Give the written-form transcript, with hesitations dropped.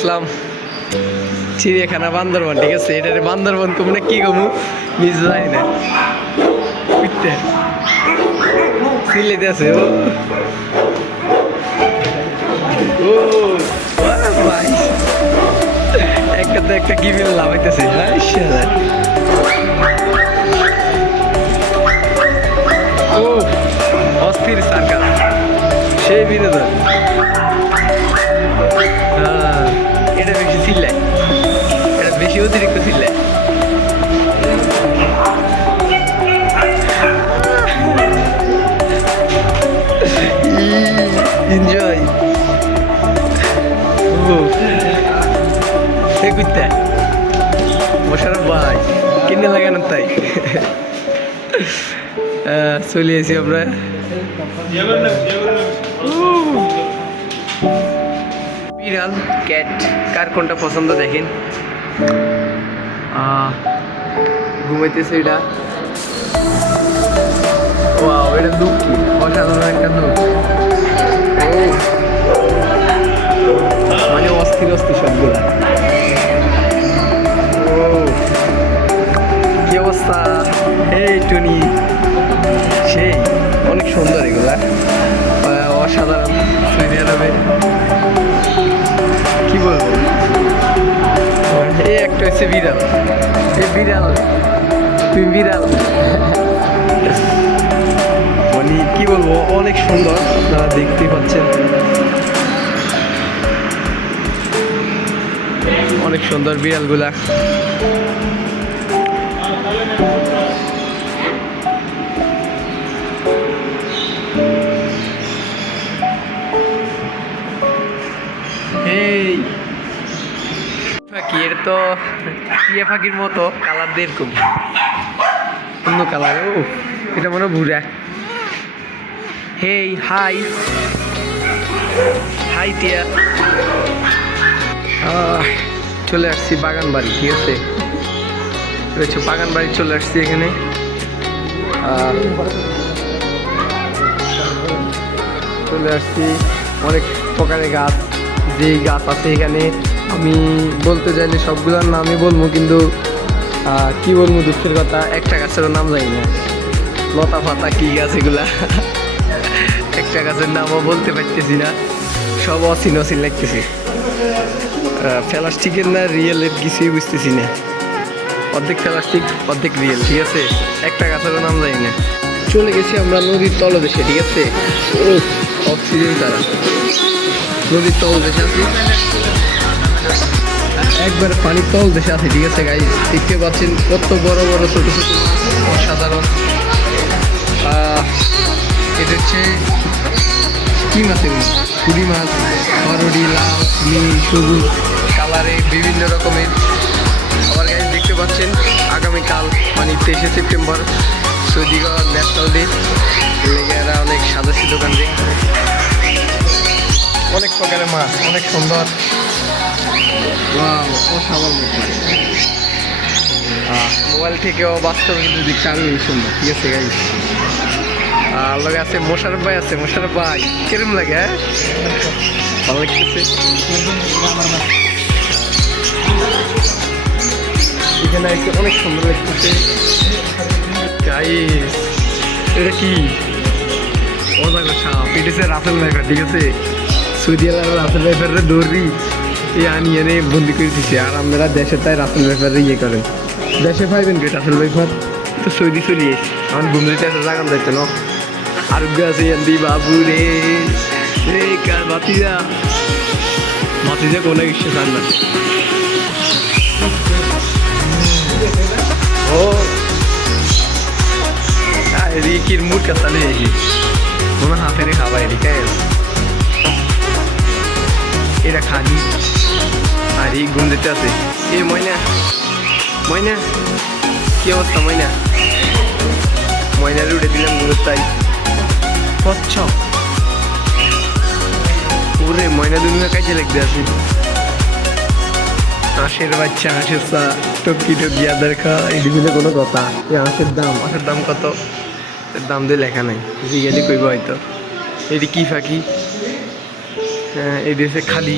আসলাম চিড়িয়াখানা বান্দরবন, ঠিক আছে? এটারে বান্দরবন কম না কি কমু নিজ যায় না, বুঝতে সিলেতে আছে ও ও ভাই, একটা তো একটা কি মিল লাভাইতেছে ও অস্থির সার্কাস, সেই বিনোদন। এটা বেশি চিল্লায়, এটা বেশি অতিরিক্ত চিল্লায়। এনজয় কুত্তা মশার ভাই কিনে লাগানো তাই চলে এসি আমরা। বিড়াল ক্যাট কার কোনটা পছন্দ দেখেন। ঘুমাইতেছে এটা, ওয়াও এটা দুঃখ কি অসাধারণ একটা দুঃখ, মানে অস্থির অস্থির সবগুলা। ও কি অবস্থা, এই টুনি সেই অনেক সুন্দর এগুলা, অসাধারণ। সৌদি আরবে কি বলবো, এই একটা হচ্ছে বিড়াল, এই বিড়াল তুমি বিড়াল মানে কি বলবো অনেক সুন্দর, আপনারা দেখতেই পাচ্ছেন অনেক সুন্দর বিড়ালগুলা। এই পাখি, এর তো টিয়া পাখির মতো কালার দিয়ে এরকম অন্য কালার। ও এটা মনে ভুরা। হেই হাই হাই টিয়া, চলে আসছি বাগান বাড়ি, ঠিক আছে? বাগান বাড়ি চলে আসছি এখানে। চলে আসছি অনেক প্রকারের গাছ, যেই গাছ আছে এখানে আমি বলতে চাইলে সবগুলোর নামই বলবো, কিন্তু কি বলবো দুঃখের কথা একটা গাছেরও নাম জানি না, লতা পাতা কি গাছ এগুলা একটা গাছের নামও বলতে পারতেছি না, সব অচিন অচিন লাগতেছে। প্লাস্টিকের না রিয়েলের কিছুই বুঝতেছি না, অর্ধেক প্লাস্টিক অর্ধেক রিয়েল, ঠিক আছে? একটা গাছেরও নাম জানি না। চলে গেছি আমরা নদীর তলদেশে, ঠিক আছে? ও অক্সিজেন তারা নদীর তলদেশে আছি, একবার পানির তলদেশে আছে, ঠিক আছে গাইস? দেখতে পাচ্ছেন কত বড় বড় ছোট ছোট মাছ, অসাধারণ। এটা হচ্ছে কি মাছ এগুলো? পুঁটি মাছ, করডি, লাল, নীল, সবুজ কালারে বিভিন্ন রকমের। আবার গাইস দেখতে পাচ্ছেন আগামীকাল মানে 23শে সেপ্টেম্বর সৌদি ন্যাশনাল ডে, লেগে এরা অনেক সাজাচ্ছি দোকান দিয়ে, অনেক প্রকারের মাছ, অনেক সুন্দর। মোবাইল থেকেও বাস্তবে কিন্তু দেখতে আরো সুন্দর, ঠিক আছে গাইস? লগে আছে মোশারফ ভাই, আছে মোশারফ ভাই, কিরম লাগে? হ্যাঁ ভালো লাগতেছে। এখানে এসে অনেক সুন্দর লাগতেছে গাইস। এটা কি অজাগর সাপ, এটা হচ্ছে রাসেল ভাইফার, ঠিক আছে? সৌদি আরবের রাসেল ভাইফারের দৌড়ি এ আনি এনে বন্দি করে দিচ্ছে, আর আপনারা দেশে তাই রাসেল ভাইফারে ইয়ে করেন, দেশে পাইবেন কি রাসেল ভাইফার? তো সৌদি চলে এসে আমার ঘুমতে একটা জাগান যাইতো না, আরোগ্য আছে এন্দি বাবু রে রে কার বাতিজা বাতিজা কোনো কিছু চান না। ও রিকির মুড কাতালে এসি মনে হাফেরে খাবা এদিকে এটা খানি আর এই ঘুম দিতে আছে। এ ময়না ময়না কি অবস্থা ময়না? ময়নার উড়ে দিলাম গুলোর তাই কচ্ছপ, ওরে ময়না দুনিয়া কাজে লাগতে আছে। হাঁসের বাচ্চা, হাঁসের চা, টকি টকি আদার খা, এগুলো কোনো কথা? এই হাঁসের দাম কত? দাম দিয়ে লেখা নাই, জিজ্ঞাসা করবো হয়তো। এটি কি ফাঁকি? হ্যাঁ এটি হচ্ছে খালি